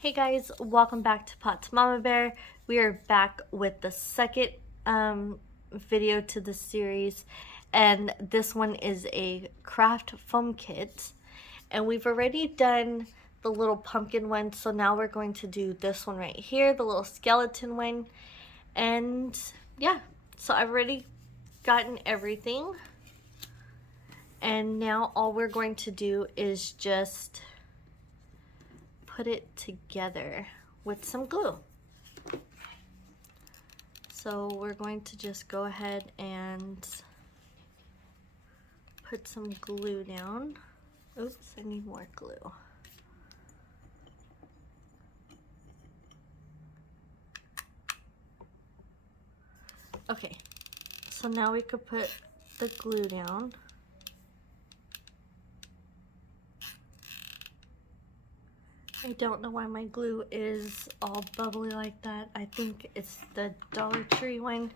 Hey guys, welcome back to Pot's Mama Bear. We are back with the second video to the series, and this one is a craft foam kit. And we've already done the little pumpkin one, so now we're going to do this one right here, the little skeleton one. And yeah, so I've already gotten everything. And now all we're going to do is just put it together with some glue. So we're going to just go ahead and put some glue down. Oops, I need more glue. Okay, so now we could put the glue down. I don't know why my glue is all bubbly like that. I think it's the Dollar Tree one.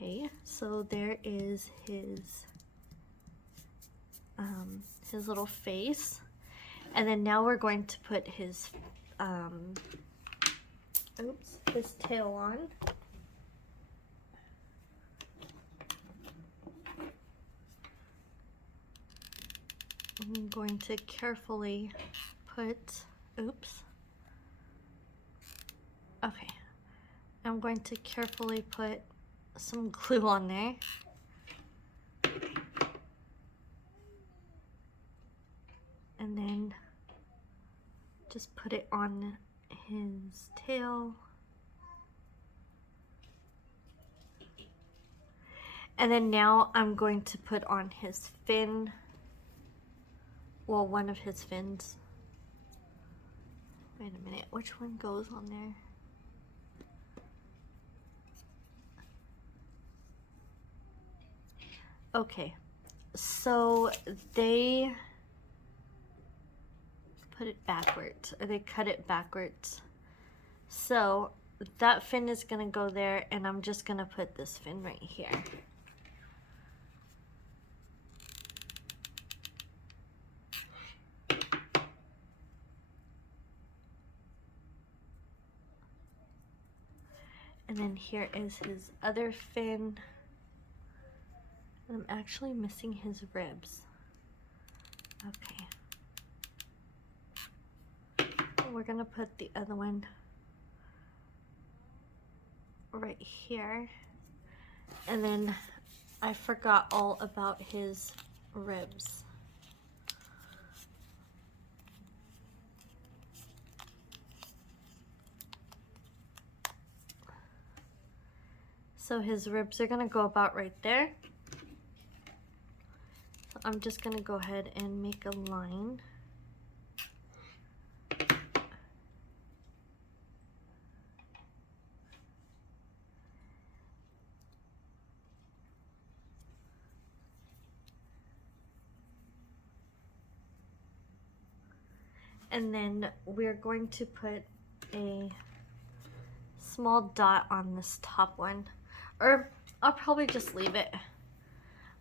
Okay, so there is his little face. And then now we're going to put his his tail on. I'm going to carefully put, okay, I'm going to carefully put some glue on there. And then just put it on his tail. And then now I'm going to put on his fin. Well, one of his fins. Wait a minute, which one goes on there? Okay, so they put it backwards, or they cut it backwards. So that fin is gonna go there, and I'm just gonna put this fin right here. And then here is his other fin. I'm actually missing his ribs. Okay. We're gonna put the other one right here. And then I forgot all about his ribs. So his ribs are gonna go about right there. So I'm just gonna go ahead and make a line. And then we're going to put a small dot on this top one, or I'll probably just leave it.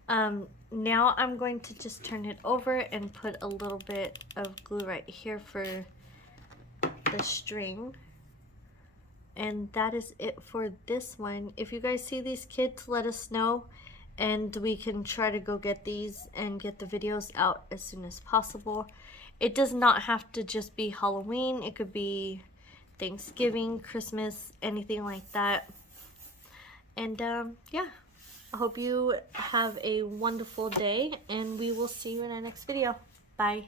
Now I'm going to just turn it over and put a little bit of glue right here for the string. And that is it for this one. If you guys see these kits, let us know, and we can try to go get these and get the videos out as soon as possible. It does not have to just be Halloween. It could be Thanksgiving, Christmas, anything like that. And yeah, I hope you have a wonderful day, and we will see you in our next video. Bye.